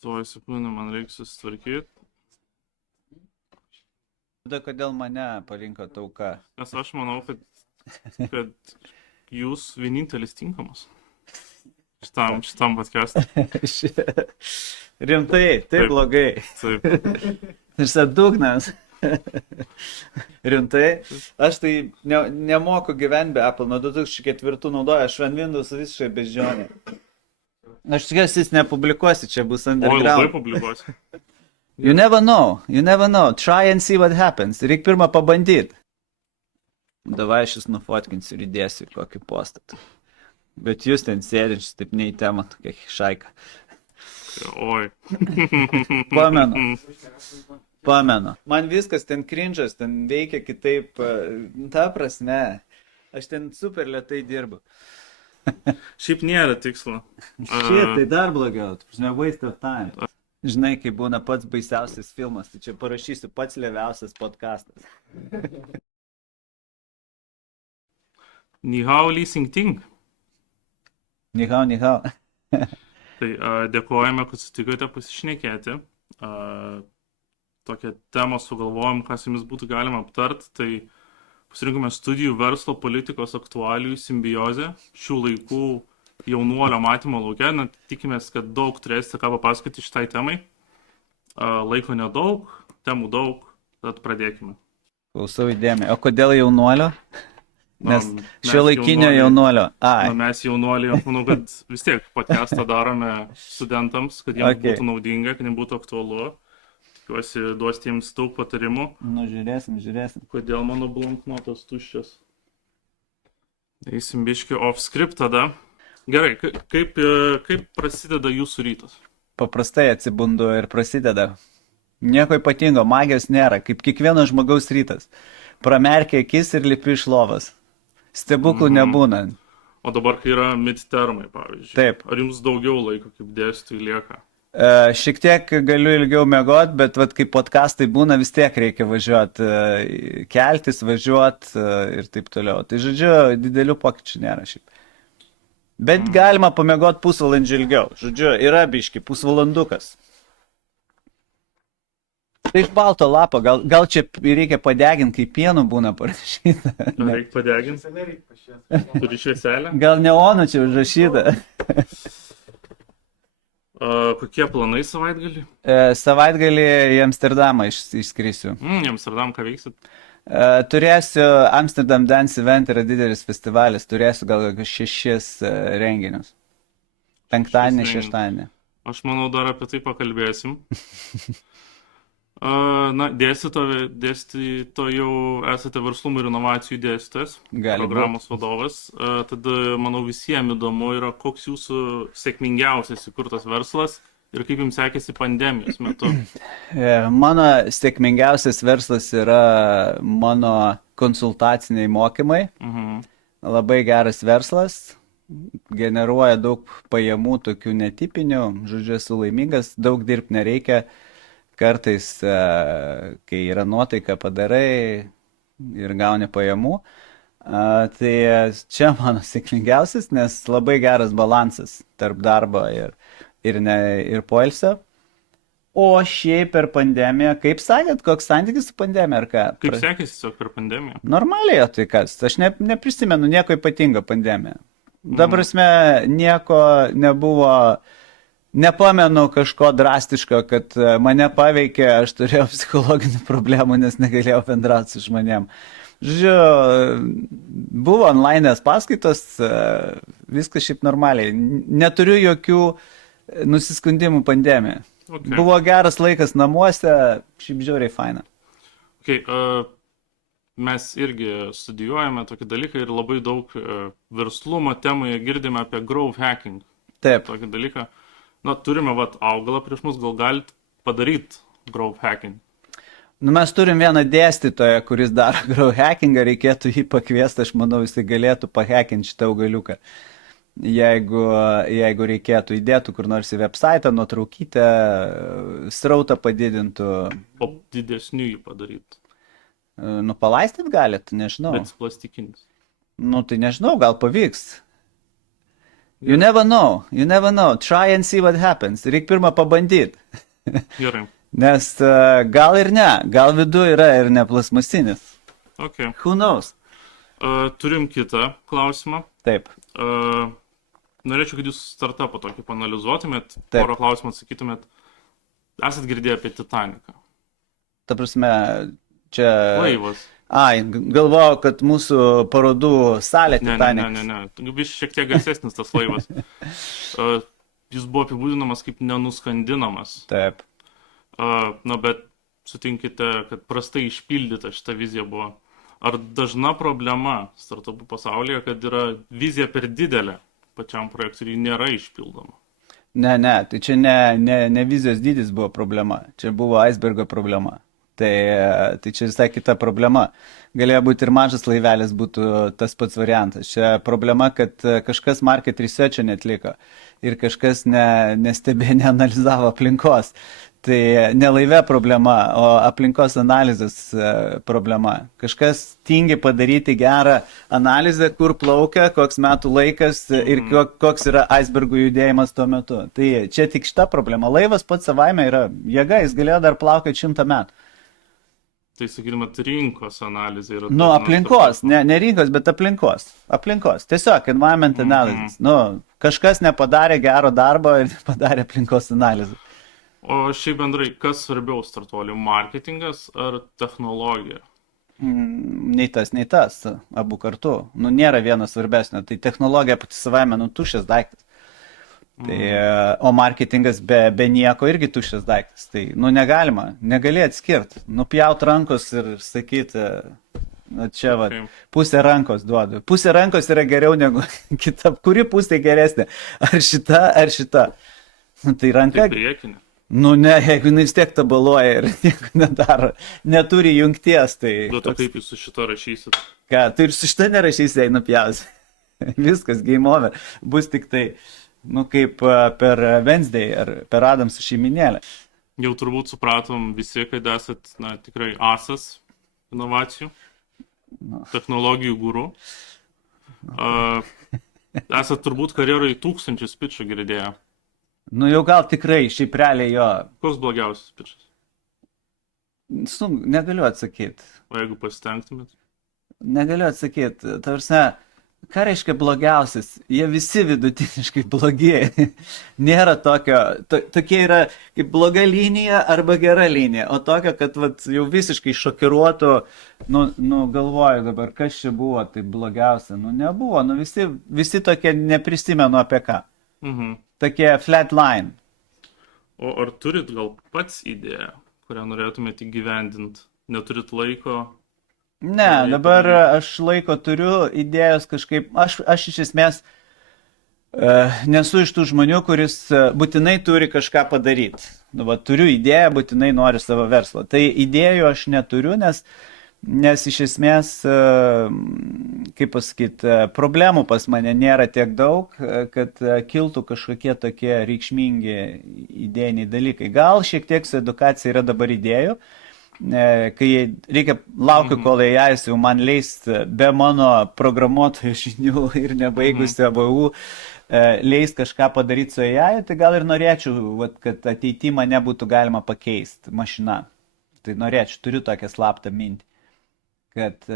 Tuoj sekundę man reikia susitvarkyti. Tada kodėl mane parinko tauka? Nes aš manau, kad jūs vienintelis tinkamas šitam podcast'ui. Rimtai, taip blogai. Taip. Ir sadugnas. Rimtai. Aš tai nemoku gyventi be Apple. Nuo 2004 naudoju. Aš ant Windows visiškai beždžionė. Aš tikiuosi, jis nepublikuosi, čia bus Oi, underground. labai publikuosiu. You never know. Try and see what happens. Reik pirmą pabandyti. Davai aš jūs nufotkinsiu ir įdėsiu į kokį postą. Bet jūs ten sėdinčius taip ne į temą, tokia šaika. Oi. Pamenu. Man viskas ten cringe'as, ten veikia kitaip. Ta prasme, aš ten super lėtai dirbu. Šiaip nėra tikslo. Shit, tai dar blogiau. Tai prasme, waste of time. Žinai, kai būna pats baisiausias filmas, tai čia parašysiu pats lėviausias podcastas. Ni hao li sing ting. Ni hao. Tai dėkojame, kad sutikote pasišnekėti. Tokią temą sugalvojom, kas jumis būtų galima aptart. Tai pasirinkome studijų, verslo, politikos, aktualijų simbiozę šių laikų jaunuolio matymo lauke. Na, tikimės, kad daug turėsite ką papasakoti šitai temai. Laiko nedaug, temų daug, tad pradėkime. Klausau įdėmiai. O kodėl jaunuolio? Nes Mes šiuolaikinio jaunuolio. Ai. Mes jaunuoliai, aš manau, kad vis tiek podcastą darome studentams, kad jiems būtų naudinga, kad jiems būtų aktualu. Tikiuosi, duosite jiems daug patarimų. Nu, žiūrėsim. Kodėl mano blanknotas tuščias? Eisim biški off script tada. Gerai, kaip prasideda jūsų rytas? Paprastai atsibundu ir prasideda. Nieko ypatingo, magijos nėra, kaip kiekvieno žmogaus rytas. Pramerkia akis ir lipi iš lovos. Stebuklų nebūna. O dabar, kai yra midtermai, pavyzdžiui. Taip. Ar jums daugiau laiko kaip dėstytojui lieka? Šiek tiek galiu ilgiau miegot, bet kai podcastai būna, vis tiek reikia važiuoti, keltis, važiuoti ir taip toliau. Tai žodžiu, didelių pokyčių nėra šiaip. Bet galima pamiegot pusvalandžio ilgiau. Žodžiu, yra biški pusvalandukas. Tai iš balto lapo, gal čia reikia padeginti, kai pienų būna parašyta. Reikia padeginti? Turi švieselę? Gal neonu čia užrašyta. Kokie planai savaitgalį? Savaitgalį į Amsterdamą išskrisiu. Į Amsterdamą ką veiksit? Turėsiu Amsterdam Dance Event, yra didelis festivalis, turėsiu gal 6 renginius. Penktadienį, šeštadienį. Aš manau, dar apie tai pakalbėsim. Na, dėstytojau esate verslumo ir inovacijų dėstytojas, programos vadovas. Tada, manau, visiems įdomu yra, koks jūsų sėkmingiausias įkurtas verslas ir kaip jums sekėsi pandemijos metu. Mano sėkmingiausias verslas yra mano konsultaciniai mokymai. Labai geras verslas, generuoja daug pajamų, tokių netipinių, žodžiu, esu laimingas, daug dirbti nereikia. Kartais, kai yra nuotaika, padarai ir gauni pajamų. Tai čia mano sėkmingiausias, nes labai geras balansas tarp darbo ir poilsio. O šiaip per pandemiją, kaip sakėt, koks santykis su pandemija ar ką? Kaip sekėsi tiesiog per pandemiją? Normaliai, tai kas? Aš neprisimenu nieko ypatingo pandemiją. Dabar nieko nebuvo. Nepamenu kažko drastiško, kad mane paveikė, aš turėjau psichologinių problemų, nes negalėjau bendrauti su žmonėm. Žodžiu, buvo online paskaitos, viskas šiaip normaliai. Neturiu jokių nusiskundimų pandemiją. Okay. Buvo geras laikas namuose, šiaip žiauriai faina. Okay, mes irgi studijuojame tokį dalyką ir labai daug verslumo temoje girdime apie growth hacking. Taip. Tokį dalyką. Na, turime augalą prieš mus, gal galite padaryti growth hacking? Nu, mes turim vieną dėstytoją, kuris daro growth hackingą, reikėtų jį pakviesti, aš manau, jisai galėtų pahackinti šitą augaliuką. Jeigu reikėtų, įdėtų kur nors į website, nuotraukytę, srautą padidintų. O didesnių jį padaryti? Nu, palaistyt galit, nežinau. Bet plastikinis. Nu, tai nežinau, gal pavyks. You never know, you never know. Try and see what happens. Reik pirmą pabandyti. Gerai. Nes gal ir ne, gal vidu yra ir ne plasmasinis. Okay. Who knows? Turim kitą klausimą. Taip. Norėčiau, kad jūs startupą tokį panalizuotumėt, Taip. porą klausimų atsakytumėt. Esat girdėję apie Titaniką? Ta prasme, čia... Laivas. Ai, galvojau, kad mūsų parodų salė Titanic. Ne. Vis šiek tiek garsesnis tas laivas. Jis buvo apibūdinamas kaip nenuskandinamas. Taip. Bet sutinkite, kad prastai išpildyta šita vizija buvo. Ar dažna problema startupų pasaulyje, kad yra vizija per didelė pačiam projektui ir nėra išpildoma? Ne, tai čia ne vizijos dydis buvo problema, čia buvo icebergo problema. Tai čia visai kita problema. Galėjo būti ir mažas laivelis, būtų tas pats variantas. Čia problema, kad kažkas market research'o netliko ir kažkas neanalizavo aplinkos. Tai ne laive problema, o aplinkos analizės problema. Kažkas tingi padaryti gerą analizę, kur plaukia, koks metų laikas ir koks yra icebergų judėjimas tuo metu. Tai čia tik šita problema. Laivas pats savaime yra jėga, jis galėjo dar plaukioti 100 metų. Tai sakykime, rinkos analizė yra... Aplinkos, ne rinkos, bet aplinkos. Aplinkos. Tiesiog environment analysis. Kažkas nepadarė gero darbo ir nepadarė aplinkos analizę. O šiaip bendrai, kas svarbiau startuolių? Marketingas ar technologija? Nei tas, abu kartu. Nėra vienas svarbesnio. Tai technologija pati savaime, tuščias daiktas. Tai, o marketingas be nieko irgi tuščias daiktas. Tai, negali atskirti. Nupjaut rankos ir sakyti, čia pusė rankos duodu. Pusė rankos yra geriau negu kita. Kuri pusė geresnė? Ar šita? Tai ranka... Tai priekinė. Ne, jeigu vis tiek tabaluoja ir nieko nedaro, neturi jungties, tai... Duotu, kaip jūs su šito rašysit? Ką, tu ir su šita nerašysi, jei nupjausi. Viskas, game over. Bus tik tai... kaip per Wednesday ar per Adamsų šeiminėlę. Jau turbūt supratom visi, kad esat tikrai asas inovacijų, technologijų guru. Esat turbūt karjerai 1000 pitchų girdėję. Jau gal tikrai, šiaip realiai jo. Koks blogiausias pitchas? Negaliu atsakyti. O jeigu pasitengtumėt? Negaliu atsakyti. Tarsi, ką reiškia blogiausias? Jie visi vidutiniškai blogi. Nėra tokio, tokie yra kaip bloga linija arba gera linija, o tokio, kad jau visiškai šokiruotų, galvoju dabar, kas čia buvo, tai blogiausia. Nebuvo, visi tokie neprisimenu apie ką. Tokie flat line. O ar turit gal pats idėją, kurią norėtumėte įgyvendinti? Neturit laiko? Ne, dabar aš laiko turiu, idėjos kažkaip, aš iš esmės nesu iš tų žmonių, kuris būtinai turi kažką padaryti. Turiu idėją, būtinai noriu savo verslo. Tai idėjų aš neturiu, nes iš esmės, kaip pasakyti, problemų pas mane nėra tiek daug, kad kiltų kažkokie tokie reikšmingi idėjiniai dalykai. Gal šiek tiek su edukacija yra dabar idėjų, kai reikia laukiu, kol AI jau man leis be mano programuotojų žinių ir nebaigusi ABU leis kažką padaryti su AI, tai gal ir norėčiau, kad ateityje mane būtų galima pakeisti mašina. Tai norėčiau, turiu tokią slaptą mintį, kad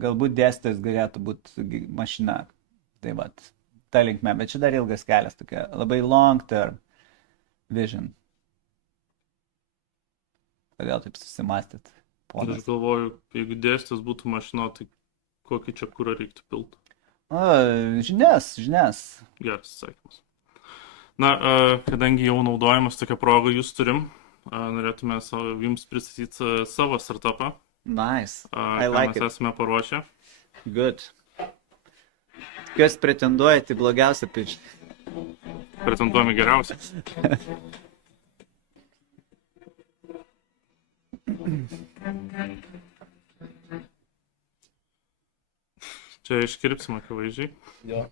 galbūt dėstytojas galėtų būti mašina. Tai ta linkme, bet čia dar ilgas kelias, tokia labai long term vision. Kodėl taip susimastėt? Aš galvoju, jeigu dėstytojas būtų mašina, tai kokį čia kurą reiktų pilti? Žinias. Geras atsakymas. Kadangi jau naudojamas tokią progą jūs turim, norėtume jums pristatyti savo startupą. Nice. I like it. Mes esame paruošę. Good. Kas pretenduoja į blogiausią pitch? Pretenduojame geriausią. Čia iškirpsim akivaizdžiai. Jo.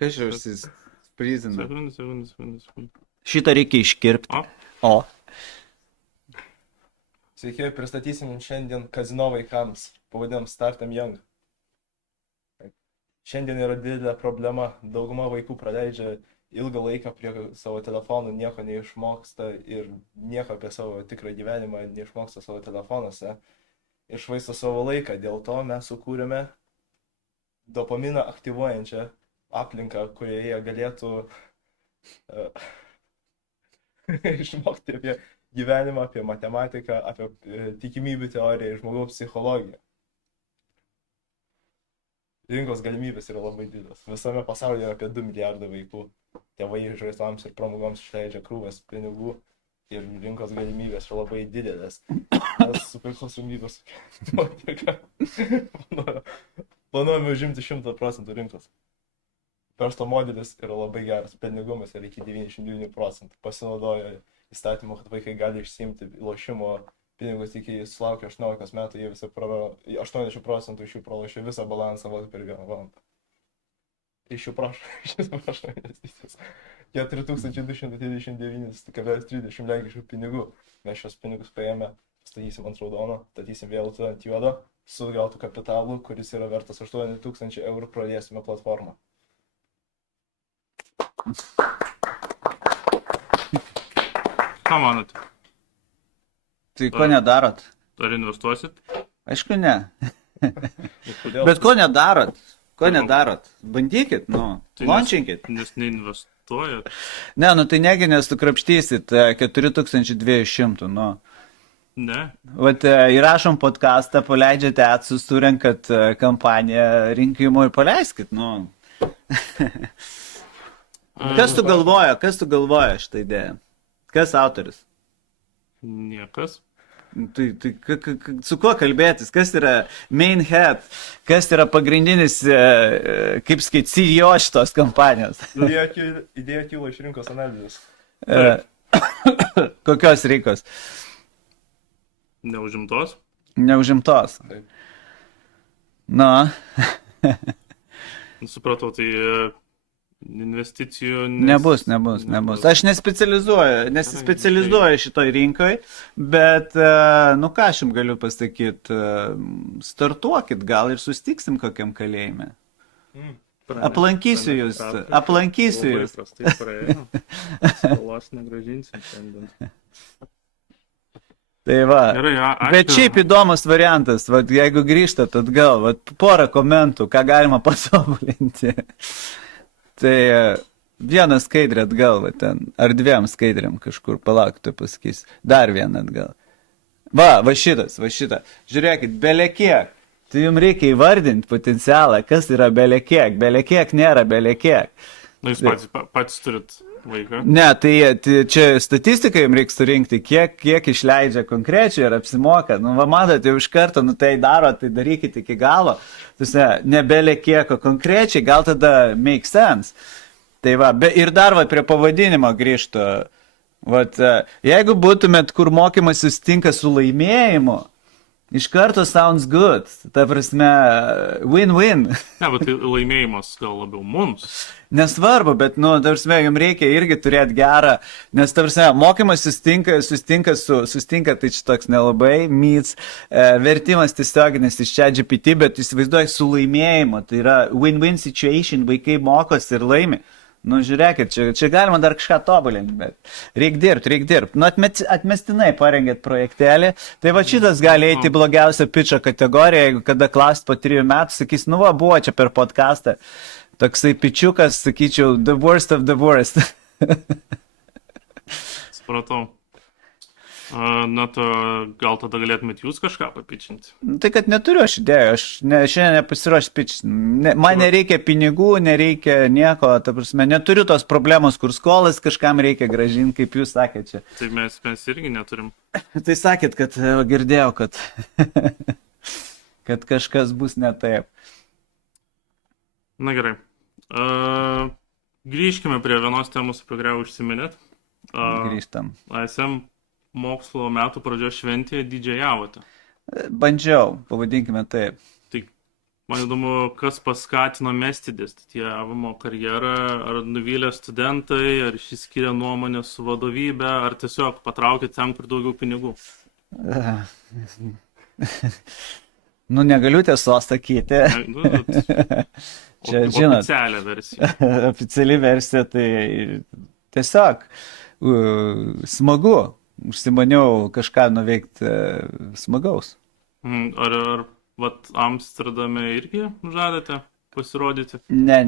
Kas čia užsisprizina? Sekundė. Šitą reikia iškirpti. O. Sveiki, pristatysim šiandien kazino vaikams. Pavadinam Start 'em Young. šiandien yra didelė problema. Dauguma vaikų praleidžia ilgą laiką prie savo telefonų, nieko neišmoksta ir nieko apie savo tikrą gyvenimą neišmoksta savo telefonuose. Išvaisto savo laiką. Dėl to mes sukūrėme dopaminą aktyvuojančią aplinką, kurioje jie galėtų išmokti apie gyvenimą, apie matematiką, apie tikimybių teoriją ir žmogaus psichologiją. Rinkos galimybės yra labai didelis. Visame pasaulyje yra apie 2 milijardai vaikų. Tėvai žaislams ir pramogoms išleidžia krūvas pinigų ir rinkos galimybės yra labai didelės. Mes su priklausomybės planuojame užimti 100% rinkos. Verslo modelis yra labai geras, pelningumas yra iki 99%. Pasinaudoja įstatymu, kad vaikai gali išsiimti lošimo pinigus iki sulaukia 18 metų, jie visą 80% iš jų pralošia visą balansą vos per 1 valandą. Iš jų prašo investicijas. 4229,30 lenkiškų pinigų. Mes šios pinigus paėmę, statysim ant raudono, statysim vėl ant juodo, su gautų kapitalu, kuris yra vertas 8000 eurų, pradėsime platformą. Ką manote? Tai ko nedarot? Ar investuosit? Aišku, ne. Kodėl? Bet ko nedarot? Ko nedarot? Bandykit, nu, launchinkit. Nes neinvestuojat. Ne, nu tai negi nes tu krapštysit 4200, nu. Ne. Vat įrašom podcastą, paleidžiate atsus, surenkat kampaniją rinkimų ir paleiskit, nu. Kas tu galvoja šitą idėją? Kas autorius? Niekas. Tai su kuo kalbėtis? Kas yra main head? Kas yra pagrindinis, kaip skaityti, CEO šitos kampanijos? Idėja kilo iš rinkos analizės. Kokios rinkos? Neužimtos? Neužimtos. Taip. Na. Supratau, tai investicijų Nebus. Aš nesispecializuoju šitoj rinkoj, bet, nu ką aš jums galiu pasakyti, startuokit gal ir sustiksim kokiam kalėjime. Aplankysiu jūs. Prastai praėjo. Skolos negrąžinsim šiandien. Tai va. Gerai, ačiū. Bet šiaip įdomus variantas, va, jeigu grįžtat atgal, va, porą komentų, ką galima patobulinti. Tai vieną skaidrę atgal, va, ten, ar 2 skaidrėm kažkur, palauk, tu pasakys. Dar vieną atgal. Va šitą. Žiūrėkit, belekiek. Tai jums reikia įvardinti potencialą, kas yra belekiek. Belekiek nėra belekiek. Na, jūs patys turit vaiką. Ne, tai čia statistiką jums reikia surinkti, kiek išleidžia konkrečiai ir apsimoka. Nu, va, matot, jau iš karto, nu, tai daro, tai darykite iki galo. Nebelė kieko konkrečiai, gal tada make sense. Tai va, ir dar va prie pavadinimo grįžtų. Vat, jeigu būtumėt, kur mokymas susitinka su laimėjimu, iš karto sounds good. Ta prasme, win-win. Ne, bet tai laimėjimas gal labiau mums. Nesvarbu, bet, nu, ta prasme, jums reikia irgi turėti gerą, nes, ta prasme, mokymas susitinka, tai čia toks nelabai myts, vertimas tiesioginis iš ChatGPT, bet įsivaizduoju su laimėjimu, tai yra win-win situation, vaikai mokosi ir laimi. Nu, žiūrėkit, čia galima dar kažką tobulinti, bet reikia dirbti. Nu, atmestinai parengėt projektelį, tai va šitas gali eiti blogiausią pitcho kategoriją, jeigu kada klaust po 3 metų, sakys, nu va, buvo čia per podcastą. Toksai pičiukas, sakyčiau, the worst of the worst. Supratau. Na, to gal tada galėtumėt jūs kažką papičinti? Tai kad neturiu aš idėjų, aš šiandien nepasiruošęs pičinti. Man nereikia pinigų, nereikia nieko, ta prasme, neturiu tos problemos, kur skolas kažkam reikia gražinti, kaip jūs sakėte čia. Tai mes irgi neturim. Tai sakėt, kad girdėjau, kad kažkas bus ne taip. Na gerai. Grįžkime prie vienos temos, apie kurią užsiminėt. Grįžtam. ASM mokslo metų pradžios šventėje didžėjavote. Bandžiau, pavadinkime taip. Tai man įdomu, kas paskatino mesti dėstytojavimo karjerą, ar nuvylė studentai, ar išsiskyrė nuomonė su vadovybė, ar tiesiog patraukė ten, kur daugiau pinigų? Nu, negaliu tiesos sakyti. Nu, Čia, žinot, oficialią versiją. oficiali versija, tai tiesiog smagu. Užsimaniau kažką nuveikti smagaus. Ar vat, Amsterdame irgi žadate pasirodyti? Ne.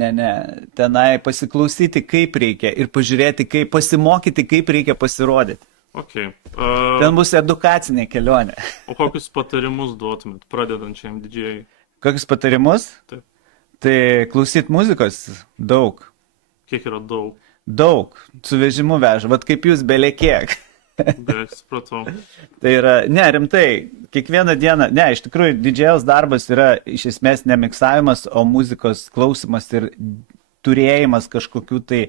Tenai pasiklausyti, kaip reikia ir pažiūrėti, kaip pasimokyti, kaip reikia pasirodyti. Okay. Ten bus edukacinė kelionė. O kokius patarimus duotumėt pradedančiam didžėjai? Kokius patarimus? Taip. Tai klausyt muzikos daug. Kiek yra daug? Daug. Su vežimu veža. Vat kaip jūs belekiek. Beveik supratau. Tai yra, ne, rimtai, kiekvieną dieną, ne, iš tikrųjų, didžėjaus darbas yra iš esmės ne miksavimas, o muzikos klausimas ir turėjimas kažkokių tai,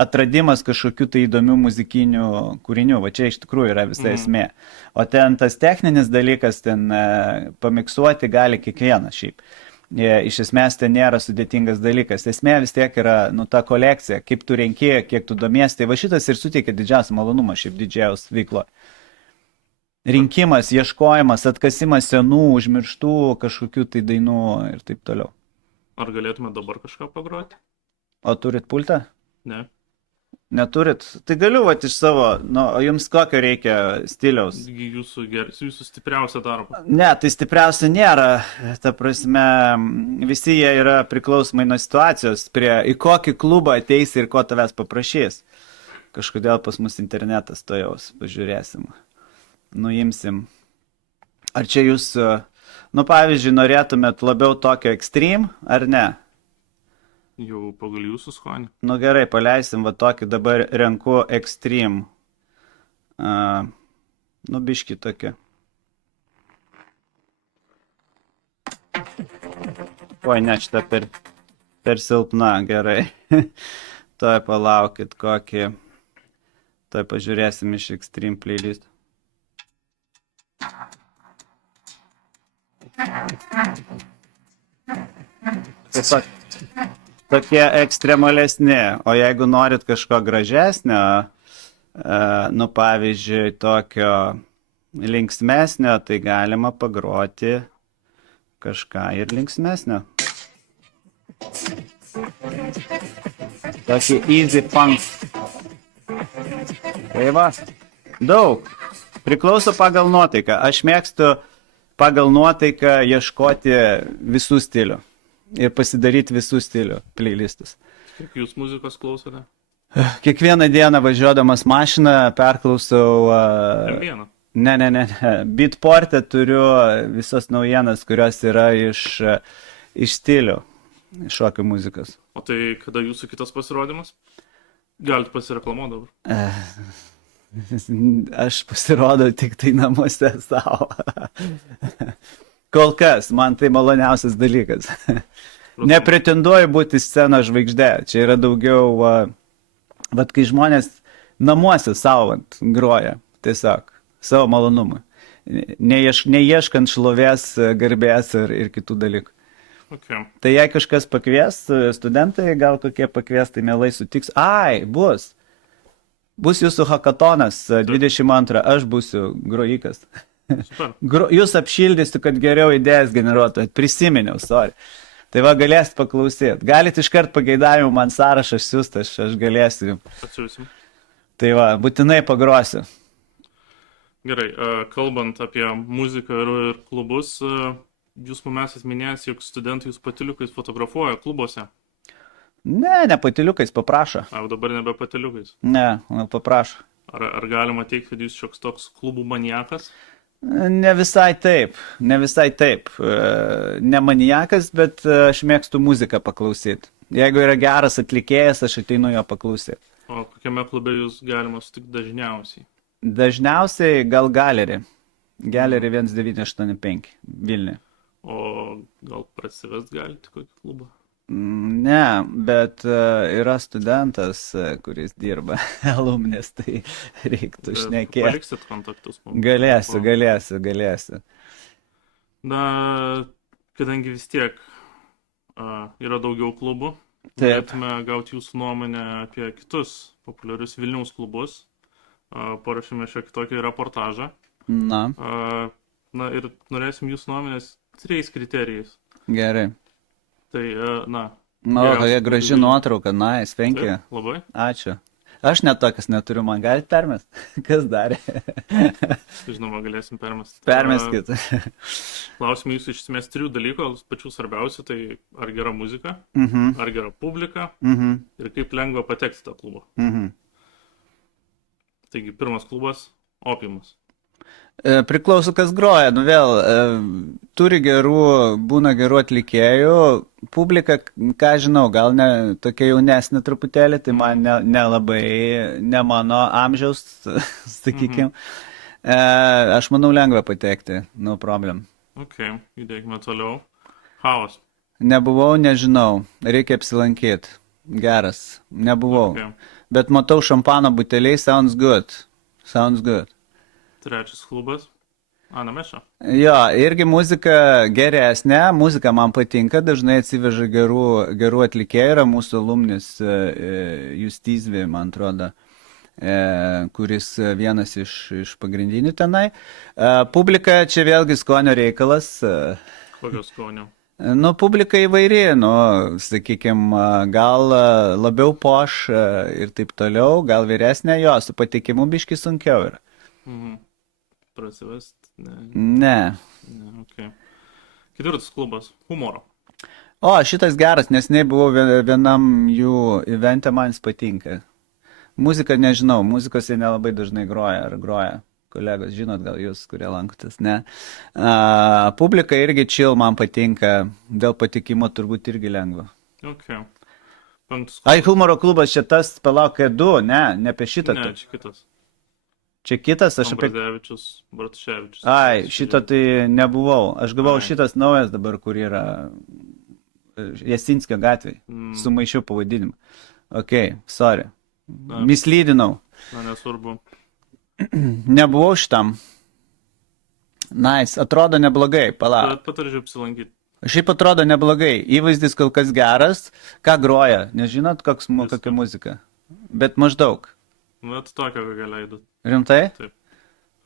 atradimas kažkokių tai įdomių muzikinių kūrinių. Va čia iš tikrųjų yra visa esmė. O ten tas techninis dalykas, ten pamiksuoti gali kiekvienas šiaip. Iš esmės tai nėra sudėtingas dalykas. Esmė vis tiek yra, nu, ta kolekcija, kaip tu renki, kiek tu domies. Tai va šitas ir suteikia didžiausią malonumą šiaip didžėjaus veiklo. Rinkimas, ieškojimas, atkasimas senų, užmirštų kažkokių tai dainų ir taip toliau. Ar galėtume dabar kažką pagroti? O turit pultą? Ne. Neturit? Tai galiu vat iš savo, nu, o jums kokio reikia stiliaus? Jūsų stipriausia darba. Ne, tai stipriausia nėra. Ta prasme, visi jie yra priklausomai nuo situacijos, į kokį klubą ateisi ir ko tavęs paprašys. Kažkodėl pas mus internetas to jaus, pažiūrėsim. Nuimsim. Ar čia jūs, nu pavyzdžiui, norėtumėt labiau tokio extreme, ar ne? Jau pagal jūsų skonį. Nu gerai, paleisim va tokį, dabar renku extreme. Nu biški tokį. Oi, ne, šitą per silpna, gerai. Tuoj palaukit kokį. Tuoj pažiūrėsim iš extreme playlist. Tiesiog tokie ekstremalesni, o jeigu norit kažko gražesnio, nu pavyzdžiui, tokio linksmesnio, tai galima pagroti kažką ir linksmesnio. Tokį easy funk. Tai va, daug. Priklauso pagal nuotaiką. Aš mėgstu pagal nuotaiką ieškoti visų stilių. Ir pasidaryti visų stilių playlistus. Kiek jūs muzikos klausote? Kiekvieną dieną važiuodamas mašiną perklausau... Vieną. Ne. Beatporte turiu visas naujienas, kurios yra iš stilių, iš šokio muzikos. O tai kada jūsų kitas pasirodymas? Galite pasireklamuoti dabar. Aš pasirodau tik tai namuose savo. Kol kas, man tai maloniausias dalykas. Nepretenduoju būti scenos žvaigždė. Čia yra daugiau, vat kai žmonės namuose savo groja, tiesiog, savo malonumui. Neieškant šlovės, garbės ir kitų dalykų. Okay. Tai jei kažkas pakvies, studentai gal kokie pakvies, tai mielai sutiks. Ai, bus. Bus jūsų hackatonas 22, aš būsiu grojikas. Jūs apšildysiu, kad geriau idėjas generuotumėt. Prisiminiau, sorry. Tai va, galėsit paklausyti. Galit iškart pageidavimų man sąrašą siųsti, aš galėsiu. Atsiūsim. Tai va, būtinai pagrosiu. Gerai, kalbant apie muziką ir klubus, jūs mums esate minėjęs, jog studentai jūs patyliukais fotografuoja klubuose. Ne patyliukais, paprašo. Ar dabar nebe patyliukais? Ne, paprašo. Ar galima teikti, kad jūs šioks toks klubų maniakas? Ne visai taip. Ne maniakas, bet aš mėgstu muziką paklausyti. Jeigu yra geras atlikėjas, aš ateinu jo paklausyti. O kokiame klube jūs galima sutikti dažniausiai? Dažniausiai gal Galerį. Galerį 1985 Vilniuje. O gal prasivest galite kokį klubą? Ne, bet yra studentas, kuris dirba alumnis, tai reiktų šnekėti. Paliksit kontaktus mums? Galėsiu. Na, kadangi vis tiek yra daugiau klubų, turėtume gauti jūsų nuomonę apie kitus populiarius Vilniaus klubus. Parašėme šiek tokį reportažą. Na ir norėsim jūsų nuomonės, 3 kriterijais. Gerai. Tai, na. Nu, geriausias kokia būtų graži Vilnius. nuotrauka, nice, thank you. Taip, labai. Ačiū. Aš net tokias neturiu, man galit permest? Kas darė? Žinoma, galėsim permesti. Permeskit. Klausimai jūsų iš esmės 3 dalykų, pačių svarbiausių, tai ar gera muzika, ar gera publika ir kaip lengva patekti į tą klubą. Taigi, pirmas klubas - Opiumas. Priklauso, kas groja. Nu vėl, turi būna gerų atlikėjų. Publika, ką žinau, gal ne tokia jaunesnė truputėlį, tai man nelabai, ne mano amžiaus, sakykime. Aš manau, lengva patekti, no problem. Ok, judėkime toliau. Chaos. Nebuvau, nežinau, reikia apsilankyti. Geras, nebuvau. Okay. Bet matau šampano buteliai, sounds good. Sounds good. Trečias klubas - Anameša. Jo, irgi muzika geresnė, muzika man patinka, dažnai atsiveža gerų atlikėjų, yra mūsų alumnis Justizvi, man atrodo, kuris vienas iš pagrindinių tenai. Publika čia vėlgi skonio reikalas. Kokio skonio? Nu, publika įvairi, nu, sakykime, gal labiau poš ir taip toliau, gal vyresnė, jo, su patikimu biški sunkiau yra. Prasivest? Ne. Okay. Ketvirtas klubas - Humoro. O, šitas geras, nes nebuvau vienam jų evente, man jis patinka. Muzika nežinau, muzikos jie nelabai dažnai groja, ar groja. Kolegos, žinot, gal jūs, kurie lankotės, ne. Publika irgi chill, man patinka, dėl patikimo turbūt irgi lengva. Okay. Penktas klubas. Ai, Humoro klubas čia tas, palauk, du, ne apie šitą. Ne, čia kitas. Čia kitas, aš apie... Ambrazevičius, Bartuševičius. Ai, šito tai nebuvau. Aš gavau šitas naujas dabar, kur yra Jasinskio gatvėje. Sumaišiau pavadinimą. Ok, sorry. Mislydinau. Na, nesvarbu. Nebuvau šitam. Nice, atrodo neblogai, palauk. Pataržiu apsilankyti. Šiaip atrodo neblogai. Įvaizdis kol kas geras. Ką groja? Nežinot, kokia muzika? Bet maždaug. Bet tokia, kokią leidot. Rimtai? Taip.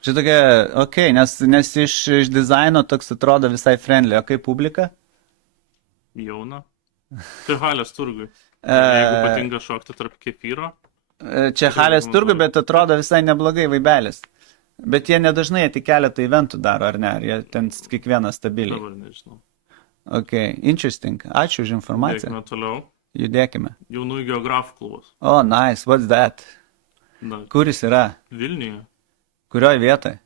Čia tokia, ok, nes iš dizaino toks atrodo visai friendly. O kaip publika? Jauna. Tai Halės turgui. Jeigu patinka šokti tarp kefyro. Čia Halės turgui, bet atrodo visai neblogai vaibelis. Bet jie nedažnai tik keletą eventų daro, ar ne? Ar jie ten kiekvieną stabiliai? Dabar nežinau. Ok, interesting. Ačiū už informaciją. Judėkime toliau. Judėkime. Jaunųjų geografų klubas. Oh, nice, what's that? Na, Kuris yra? Vilniuje. Kurioj vietoj?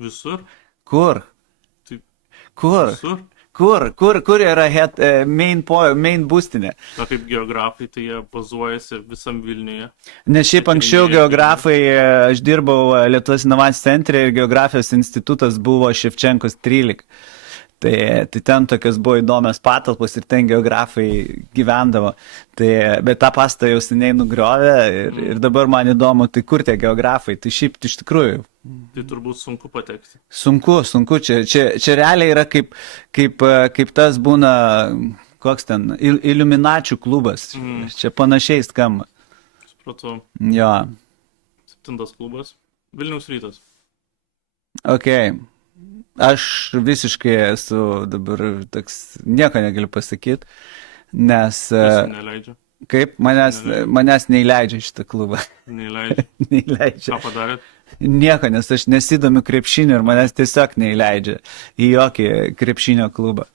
Visur. Kur? Taip. Kur? Visur. Kur yra main būstinė? Na, kaip geografai, tai jie bazuojasi visam Vilniuje. Nes šiaip anksčiau geografai, aš dirbau Lietuvos inovacijų centre ir geografijos institutas buvo Ševčenkos 13. Tai ten tokios buvo įdomios patalpos ir ten geografai gyvendavo. Bet tą pastatą jau seniai nugriovė ir dabar man įdomu, tai kur tie geografai. Tai šiaip iš tikrųjų. Tai turbūt sunku patekti. Sunku. Čia realiai yra kaip tas būna, koks ten, Iliuminačių klubas. Čia panašiai skamba. Supratau. Jo. 7 klubas. Vilniaus Rytas. Ok. Aš visiškai esu dabar toks, nieko negaliu pasakyti, nes... Neleidžia. Kaip? Manęs neįleidžia šitą klubą. Neįleidžia. Neįleidžia. Ką padarėt? Nieko, nes aš nesidomiu krepšiniu ir manęs tiesiog neįleidžia į jokį krepšinio klubą.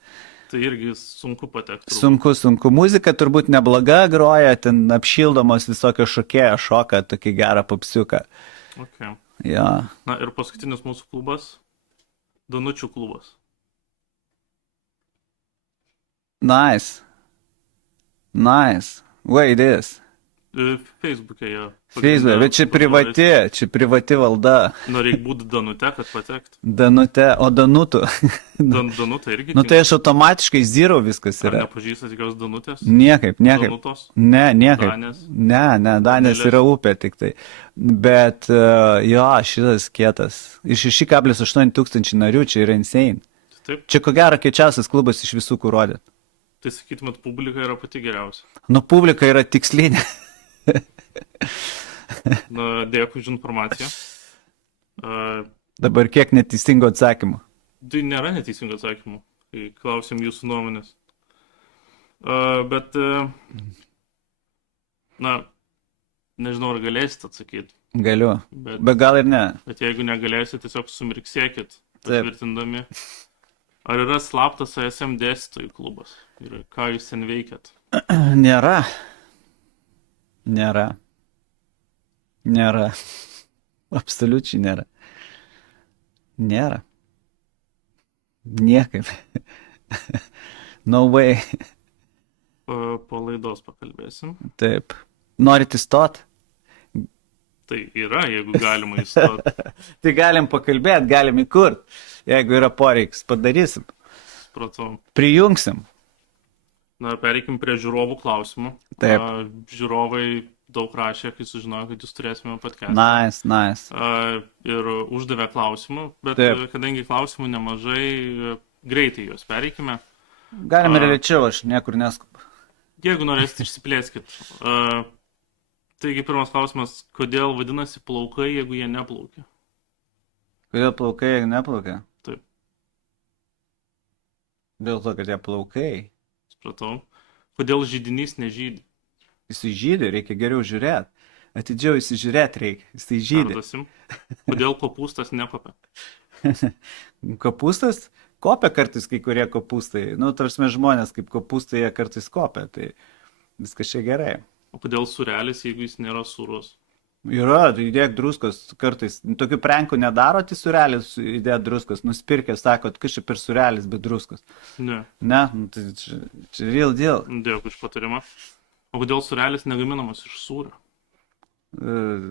Tai irgi sunku patekti. Sunku. Muzika turbūt nebloga groja, ten apšildomos visokio šokėjo šoka, tokį gerą popsiuką. Okay. Ja. Na ir paskutinis mūsų klubas. Danučių klubas. Nice. Where it is? Facebook'e jie. Facebook, bet čia privati valda. Nu, reikia būti Danute, kad patekti. Danute, o Danutų. Danutė irgi. Nu tai aš automatiškai zero viskas yra. Ar nepažįstat jokios Danutės? Niekaip. Danutos? Ne, niekaip. Danės? Ne, Danės yra upė tik tai. Bet jo, šitas kietas. Iš 6,8 tūkstančių narių čia yra insane. Taip. Čia ko gero kiečiausias klubas iš visų, kur rodėt. Tai sakytumėt, publika yra pati geriausia. Nu, publika yra tikslinė. Na, dėkui už informaciją. Dabar kiek neteisingų atsakymų? Tai nėra neteisingų atsakymų. kai klausėm jūsų nuomonės. Bet, na, nežinau, ar galėsit atsakyti. Galiu. Bet Bet gal ir ne. Bet jeigu negalėsit, tiesiog sumirksėkit, Taip. patvirtindami. Ar yra slaptas ASM dėstytojų klubas? Ir ką jūs ten veikiat? Nėra. Nėra. Nėra. Absoliučiai nėra. Nėra. Niekaip. No way. Po laidos pakalbėsim. Taip. Norit įstot? Tai yra, jeigu galima įstoti. Tai galim pakalbėti, galim įkurt. Jeigu yra poreikis, padarysim. Supratau. Prijungsim. Na, pereikim prie žiūrovų klausimų. Taip. Žiūrovai daug rašė, kai sužinojo, kad jūs turėsime podcastą. Nice. Ir uždavė klausimų, bet Taip. kadangi klausimų nemažai, greitai juos pereikime. Galim ir lėčiau, aš niekur neskubu. Jeigu norėsite, išsiplėskit. Taigi, pirmas klausimas, kodėl vadinasi plaukai, jeigu jie neplaukia? Kodėl plaukai, jeigu neplaukia? Taip. Dėl to, kad jie plaukai. Supratau. Kodėl žydinys nežydi? Jisai žydi, reikia geriau žiūrėti. Atidžiau įsižiūrėti reikia. Jisai žydi. Perduosim. Kodėl kopūstas nekopia? Kopūstas? Kopia kartais kai kurie kopūstai. Nu, tarsi žmonės kaip kopūstai jie kartais kopia. Tai viskas čia gerai. O kodėl surelis, jeigu jis nėra surus? Yra, tai įdėk druskos kartais. Tokių prenkų nedaro, tai surelis įdėk druskos. Nuspirkė, sako, kas čia per surelis, bet druskos. Ne. Ne, nu, tai čia real deal. Dėkui už patarimą. O kodėl surelis negaminamas iš sūrio?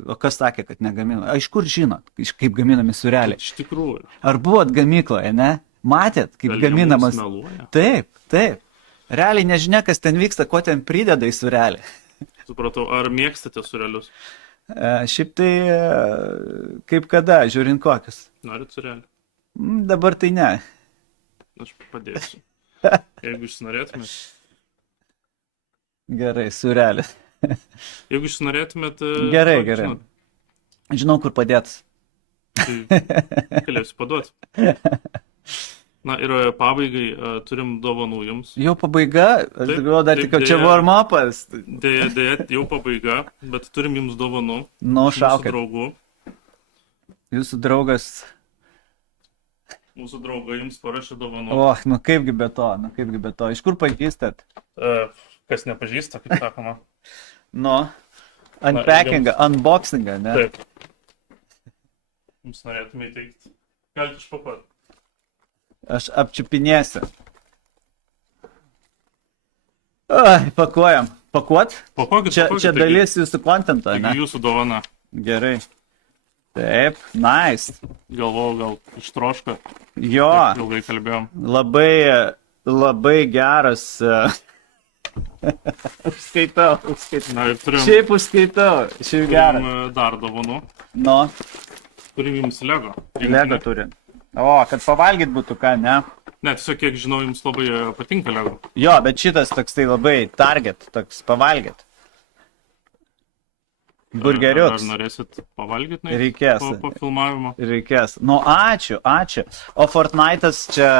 O kas sakė, kad negamina? A, iš kur žinot, kaip gaminami sureliai? Iš tikrųjų. Ar buvot gamykloje, ne? Matėt, kaip Gal jie gaminamas? mums meluoja? Taip. Realiai nežinia, kas ten vyksta, ko ten prideda į surelį. Supratau, ar mėgstate surelius? Šiaip tai kaip kada, žiūrint kokius. Norit surelį? Dabar tai ne. Aš padėsiu. Jeigu jūs norėtumėt. Gerai, surelis. Jeigu jūs norėtumėt... Gerai. Žinau, kur padėt. Tai galėsiu paduoti. Na ir pabaigai turim dovanų jums. Jau pabaiga? Aš galvoju, dar tik čia warm-upas. Dėja, jau pabaiga, bet turim jums dovanų. Nu, Mūsų šaukit. draugų. Jūsų draugas. Mūsų draugai jums parašė dovanų. O, nu kaipgi be to. Iš kur pažįstat? Kas nepažįsta, kaip sakoma. Nu, unpackingą, unboxingą, ne? Taip. Jums norėtume įteikti. Galite išpakuoti. Aš apčiupinėsiu. Ai, pakuojam. Pakuot? Pakuokit. Čia dalis jūsų kontento, ne? Taigi jūsų dovana. Gerai. Taip, nice. Galvojau, gal ištroška. Jo, Ilgai kalbėjom. labai geras. Užskaitau. Na ir turim Šiaip užskaitau. Šiaip geras. dar dovanų. Nu, Turim jums Lego. Lego turi. O, kad pavalgyt būtų ką, ne? Ne, tiesiog kiek žinau, jums labai patinka Lego. Jo, bet šitas toks tai labai target, toks pavalgyt. Burgeriuks. Ar norėsit pavalgyti? Reikės. Po filmavimo. Reikės. Nu, ačiū. O Fortnite'as čia,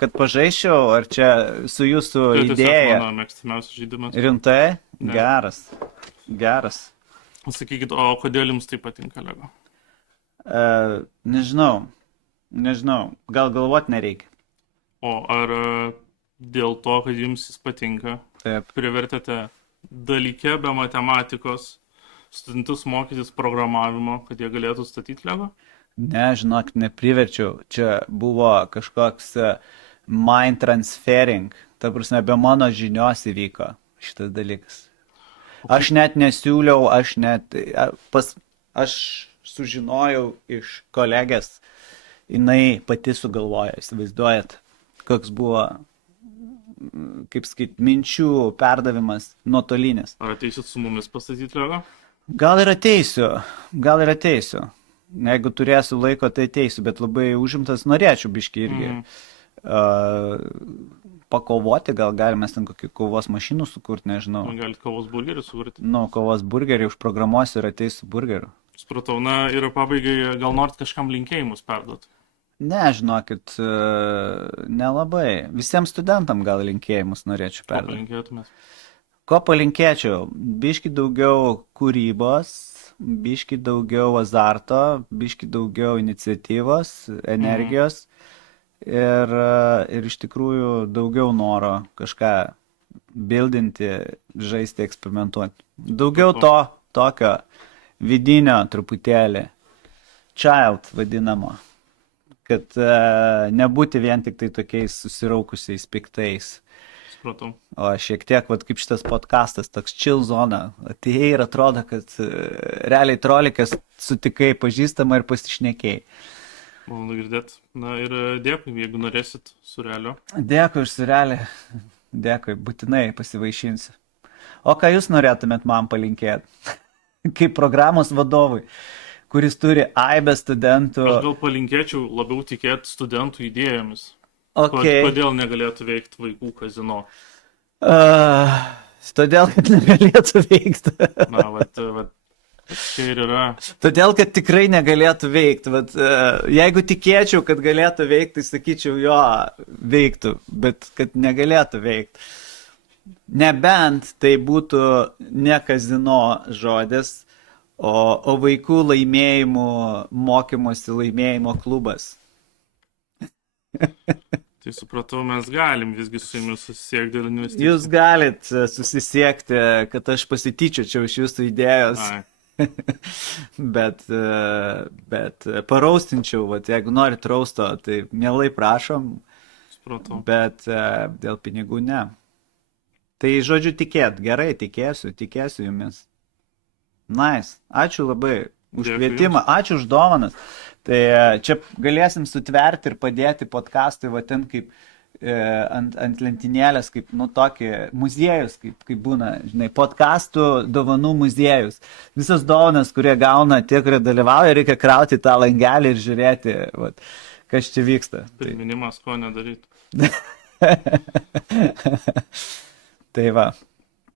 kad pažaisčiau, ar čia su jūsų Tai tiesiog idėja? mano mėgstamiausias žaidimas. Rimtai? Ne. Geras. Sakykit, o kodėl jums tai patinka Lego? Nežinau. Gal galvot nereikia. O ar dėl to, kad jums jis patinka, Taip. privertėte dalyke be matematikos studentus mokytis programavimo, kad jie galėtų statyti Lego? Ne, žinok, nepriverčiau. Čia buvo kažkoks mind transferring. Ta prasme, be mano žinios įvyko šitas dalykas. Aš net nesiūliau, aš sužinojau iš kolegės, jinai pati sugalvojo, įsivaizduojat, koks buvo, kaip sakyt, minčių perdavimas nuotolinis. Ar ateisit su mumis pastatyti Lego? Gal ir ateisiu. Jeigu turėsiu laiko, tai ateisiu, bet labai užimtas norėčiau biškį irgi. Pakovoti, gal galime ten kokį kovos mašinų sukurti, nežinau. Galite kovos burgerį sukurti. Nu, kovos burgerį užprogramuosiu ir ateisiu burgerių. Supratau, na ir pabaigai, gal norit kažkam linkėjimus perduoti? Nežinokit, nelabai. Visiems studentam gal linkėjimus norėčiau Ko perduoti. palinkėtumėt? Ko palinkėčiau? Biški daugiau kūrybos, biški daugiau azarto, biški daugiau iniciatyvos, energijos ir iš tikrųjų daugiau noro kažką bildinti, žaisti, eksperimentuoti. Daugiau to tokio vidinio truputėlį, child vadinamo, kad nebūti vien tik tai tokiais susiraukusiais piktais. Supratau. O šiek tiek, vat, kaip šitas podcastas, toks chill zona. Atėjai ir atrodo, kad realiai trolikas sutikai pažįstamą ir pasišnekėjai. Malonu girdėti. Na ir dėkui, jeigu norėsit surelio. Dėkui už surelį. Dėkui, būtinai pasivaišinsiu. O ką jūs norėtumėt man palinkėti? Kaip programos vadovui, kuris turi aibę studentų. Aš gal palinkėčiau labiau tikėti studentų idėjomis. Okay. Kodėl negalėtų veikti vaikų kazino? Todėl, kad negalėtų veikti. Na, vat, čia ir yra. Todėl, kad tikrai negalėtų veikti. Vat, jeigu tikėčiau, kad galėtų veikti, tai sakyčiau, jo, veiktų, bet kad negalėtų veikti. Nebent tai būtų ne kazino žodis, o vaikų laimėjimų, mokymosi laimėjimo klubas. Tai supratau, mes galim visgi su jumis susisiekti dėl investicijų. Jūs galit susisiekti, kad aš pasityčiočiau iš jūsų idėjos. bet paraustinčiau, vat, jeigu norit rausto, tai mielai prašom. Supratau. Bet dėl pinigų ne. Tai žodžiu tikėt, gerai, tikėsiu jumis. Nice, ačiū labai už kvietimą, ačiū už dovanas. Tai čia galėsim sutverti ir padėti podcastui, va ten kaip ant lentynėlės, kaip, nu, tokį muziejus, kaip būna, žinai, podcastų dovanų muziejus. Visas dovanas, kurie gauna, tie, kurie dalyvauja, reikia krauti tą langelį ir žiūrėti, va, kas čia vyksta. Priminimas, ko nedaryti. Tai va.